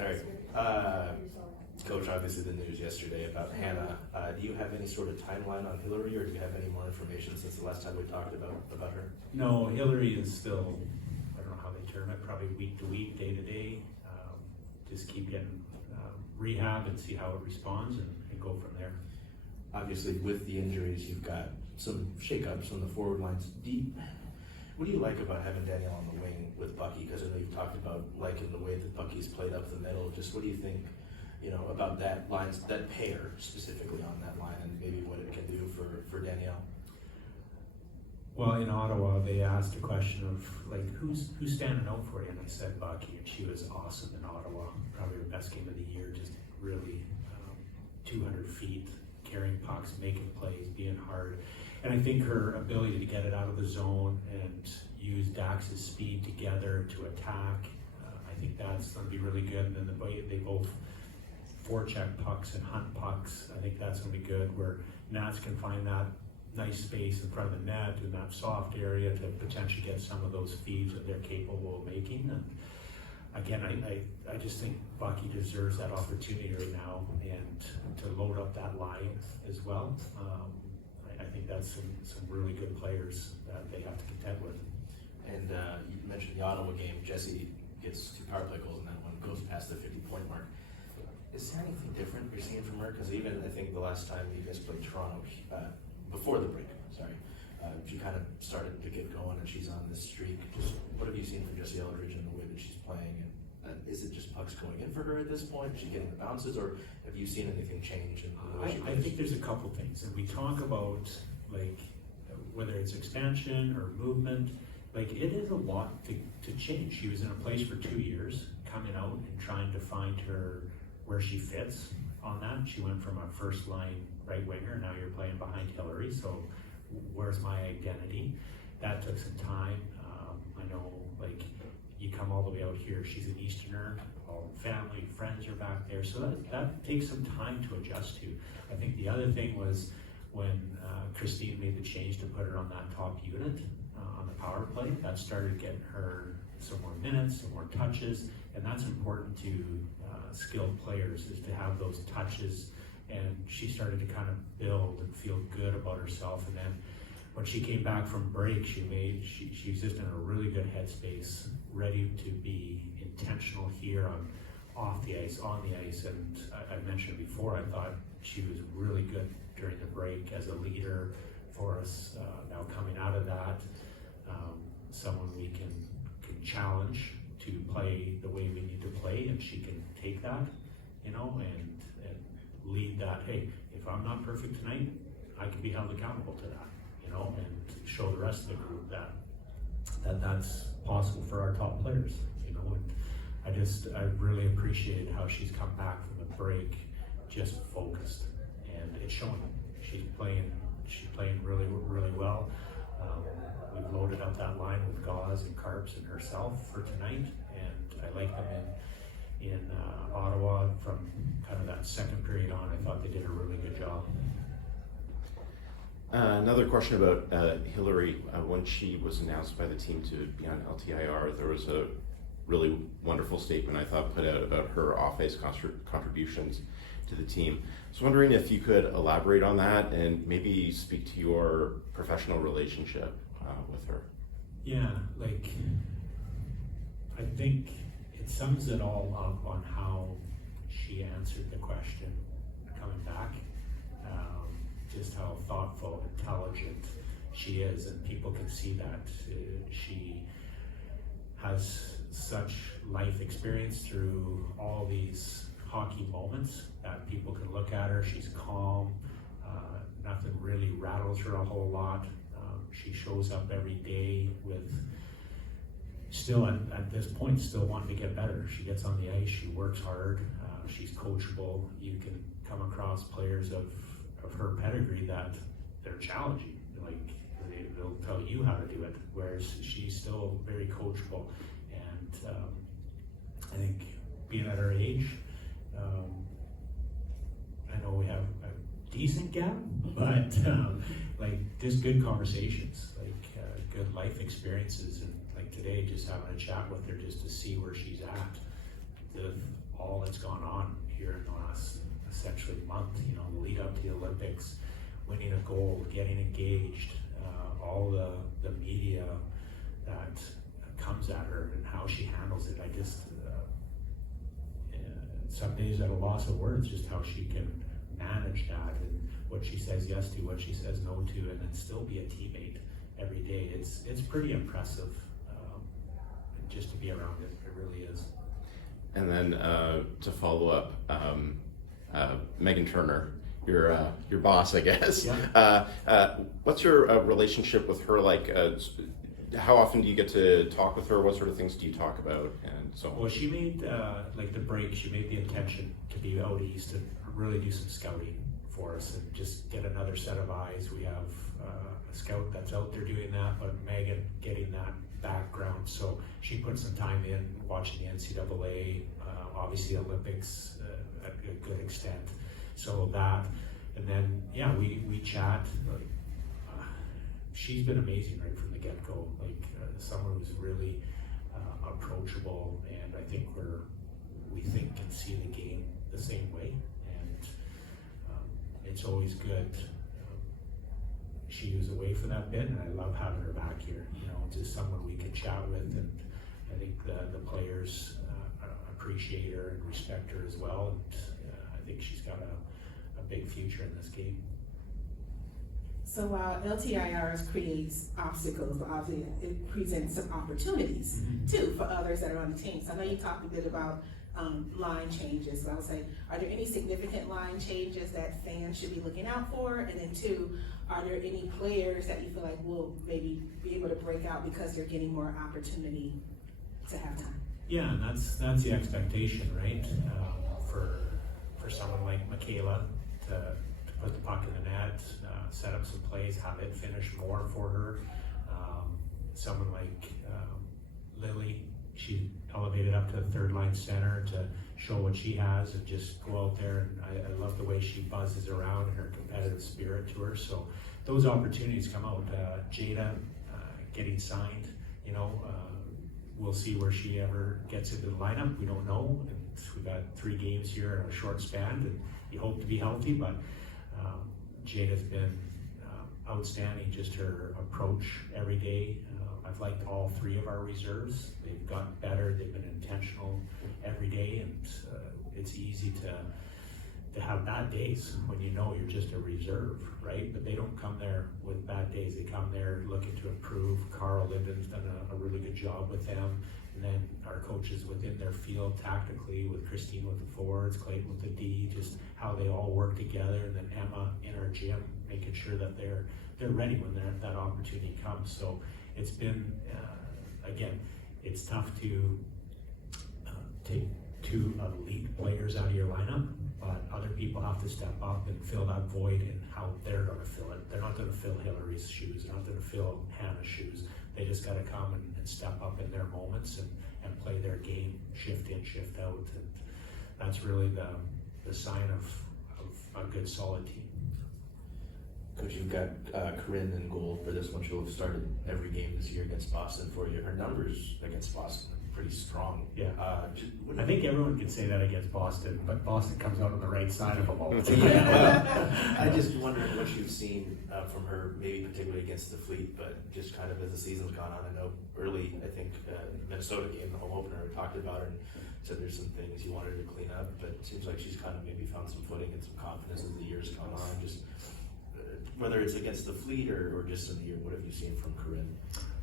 All right. Coach, obviously the news yesterday about Hannah. Do you have any sort of timeline on Hillary, or do you have any more information since the last time we talked about her? No, Hillary is still, I don't know how they term it, probably week to week, day to day. Just keep getting rehab and see how it responds and go from there. Obviously, with the injuries, you've got some shakeups on the forward lines. What do you like about having Danielle on the wing with Bucky? Because I know you've talked about liking the way that Bucky's played up the middle. Just what do you think, about that pair specifically on that line, and maybe what it can do for Danielle? Well, in Ottawa, they asked a question of who's standing out for you, and I said Bucky, and she was awesome in Ottawa. Probably her best game of the year. Just really 200 feet, carrying pucks, making plays, being hard. And I think her ability to get it out of the zone and use Dax's speed together to attack, I think that's going to be really good. And then the way they both forecheck pucks and hunt pucks, I think that's going to be good, where Nats can find that nice space in front of the net in that soft area to potentially get some of those feeds that they're capable of making. And again, I just think Bucky deserves that opportunity right now and to load up that line as well. I think that's some really good players that they have to contend with. And you mentioned the Ottawa game. Jesse gets 2 power play goals, and that one goes past the 50-point mark. Is there anything different you're seeing from her? Because even I think the last time you guys played Toronto, before the break, she kind of started to get going, and she's on this streak. Just what have you seen from Jessie Eldridge and the way that she's playing? And is it just pucks going in for her at this point? Is she getting the bounces, or have you seen anything change in the way she plays? I think there's a couple things, and we talk about whether it's expansion or movement. It is a lot to change. She was in a place for 2 years, coming out and trying to find her where she fits on that. She went from a first line right winger, now you're playing behind Hillary, so where's my identity? That took some time. I know you come all the way out here, she's an Easterner, all family, friends are back there, so that takes some time to adjust to. I think the other thing was when Christine made the change to put her on that top unit on the power play, that started getting her some more minutes, some more touches, and that's important to skilled players, is to have those touches. And she started to kind of build and feel good about herself. And then when she came back from break, she's just in a really good headspace, ready to be intentional here off the ice, on the ice. And I mentioned before, I thought she was really good during the break as a leader for us. Now coming out of that, someone we can challenge to play the way we need to play, and she can take that, and lead that. Hey, if I'm not perfect tonight, I can be held accountable to that, and show the rest of the group that's possible for our top players, and I really appreciated how she's come back from the break just focused, and it's showing. She's playing really, really well. We've loaded up that line with Gauze and Carps and herself for tonight, and I like them in Ottawa from kind of that second period on. I thought they did a really good job. Another question about Hillary. When she was announced by the team to be on LTIR, there was a really wonderful statement I thought put out about her off-ice contributions to the team. I was wondering if you could elaborate on that and maybe speak to your professional relationship with her. Yeah, I think it sums it all up on how she answered the question coming back. Just how thoughtful, intelligent she is, and people can see that. She has such life experience through all these hockey moments that people can look at her. She's calm, nothing really rattles her a whole lot. She shows up every day with still at this point still wanting to get better. She gets on the ice, she works hard, she's coachable. You can come across players of her pedigree that they're challenging, they'll tell you how to do it, whereas she's still very coachable. And I think being at her age, I know we have a decent gap, but just good conversations, good life experiences, and today just having a chat with her just to see where she's at with all what's gone on here in the last essentially month, you know, the lead up to the Olympics, winning a gold, getting engaged, all the media that comes at her and how she handles it. I just, some days at a loss of words, just how she can manage that and what she says yes to, what she says no to, and then still be a teammate every day. It's pretty impressive, just to be around it. It really is. And then to follow up, Megan Turner, your boss, I guess. Yeah. What's your relationship with her like? How often do you get to talk with her? What sort of things do you talk about? And so on? Well, she made like the break. She made the intention to be out east and really do some scouting for us and just get another set of eyes. We have a scout that's out there doing that, but Megan getting that background. So she put some time in watching the NCAA, obviously Olympics at a good extent. So that, and then yeah, we chat. Like, she's been amazing right from the get-go. Like someone who's really approachable, and I think we think and see the game the same way, and it's always good. She was away for that bit, and I love having her back here. You know, just someone we can chat with, and I think the players appreciate her and respect her as well. And I think she's got a big future in this game. So while LTIRs creates obstacles, but obviously it presents some opportunities too for others that are on the team. So I know you talked a bit about line changes. So I would say, are there any significant line changes that fans should be looking out for? And then two, are there any players that you feel like will maybe be able to break out because they're getting more opportunity to have time? Yeah, and that's the expectation, right? For someone like Michaela to put the puck in the net, set up some plays, have it finish more for her. Someone like Lily, she elevated up to the third line center to show what she has and just go out there. And I love the way she buzzes around and her competitive spirit to her. So those opportunities come out. Jada getting signed, you know, we'll see where she ever gets into the lineup. We don't know. And we've got 3 games here in a short span, and you hope to be healthy, but Jada's been outstanding, just her approach every day. I've liked all 3 of our reserves. They've gotten better, they've been intentional every day, and it's easy to have bad days when you know you're just a reserve, right? But they don't come there with bad days. They come there looking to improve. Carl Linden's done a really good job with them. And then our coaches within their field tactically, with Christine with the forwards, Clayton with the D, just how they all work together. And then Emma in our gym, making sure that they're ready when that opportunity comes. So it's been, again, it's tough to take 2 elite players out of your lineup, but other people have to step up and fill that void in how they're going to fill it. They're not going to fill Hillary's shoes. They're not going to fill Hannah's shoes. They just got to come and step up in their moments and play their game, shift in, shift out. And that's really the sign of a good, solid team. Coach, you've got Corinne in goal for this one. She'll have started every game this year against Boston for you. Her numbers against Boston are pretty strong. Yeah. I think everyone can say that against Boston, but Boston comes out on the right side of them all the time. Yeah. I just wondering what you've seen from her, maybe particularly against the Fleet, but just kind of as the season's gone on. I know early, I think Minnesota game, the home opener, talked about her and said there's some things you wanted to clean up, but it seems like she's kind of maybe found some footing and some confidence as the years gone on. Just whether it's against the Fleet or just in the year, what have you seen from Corinne?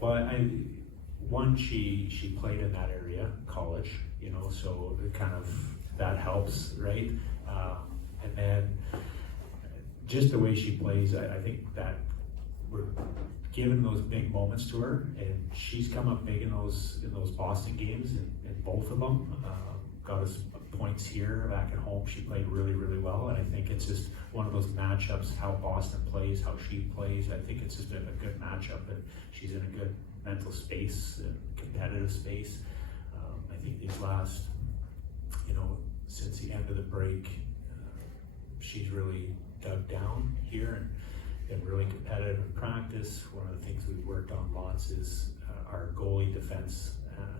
Well, she played in that area, college, you know, so it kind of, that helps, right? And then just the way she plays, I think that we're giving those big moments to her, and she's come up big in those Boston games, in both of them. Got us points here. Back at home, she played really, really well, and I think it's just one of those matchups, how Boston plays, how she plays. I think it's just a good matchup, and she's in a good mental space, competitive space. I think these last, you know, since the end of the break, she's really dug down here and been really competitive in practice. One of the things we've worked on lots is our goalie defense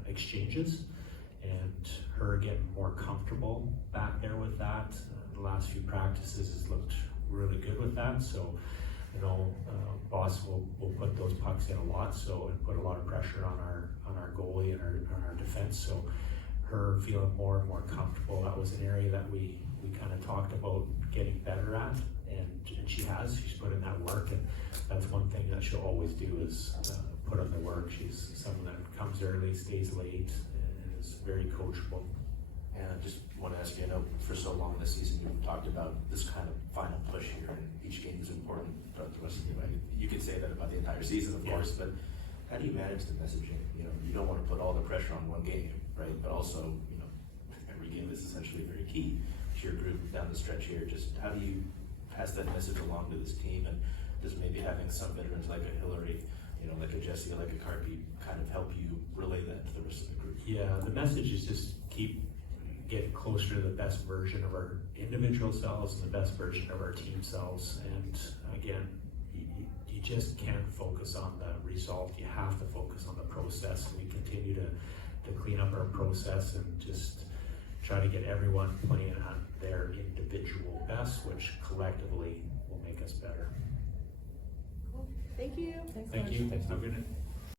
exchanges, and her getting more comfortable back there with that. The last few practices has looked really good with that, so you know, Boss will put those pucks in a lot, so, and put a lot of pressure on our goalie and our defense, so her feeling more and more comfortable, that was an area that we kind of talked about getting better at, and she's put in that work, and that's one thing that she'll always do is put in the work. She's someone that comes early, stays late, and is very coachable. And I just want to ask you, I know for so long this season you've talked about this kind of final push here, and each game is important throughout the rest of the way. You could say that about the entire season, of course, but how do you manage the messaging? You know, you don't want to put all the pressure on one game, right? But also, you know, every game is essentially very key to your group down the stretch here. Just how do you pass that message along to this team, and does maybe having some veterans like a Hillary, you know, like a Jesse, like a Carpy, kind of help you relay that to the rest of the group? Yeah, the message is just keep getting closer to the best version of our individual selves and the best version of our team selves. And again, you just can't focus on the result. You have to focus on the process. And we continue to clean up our process and just try to get everyone playing on their individual best, which collectively will make us better. Cool. Thank you. Thank you. Have a good night.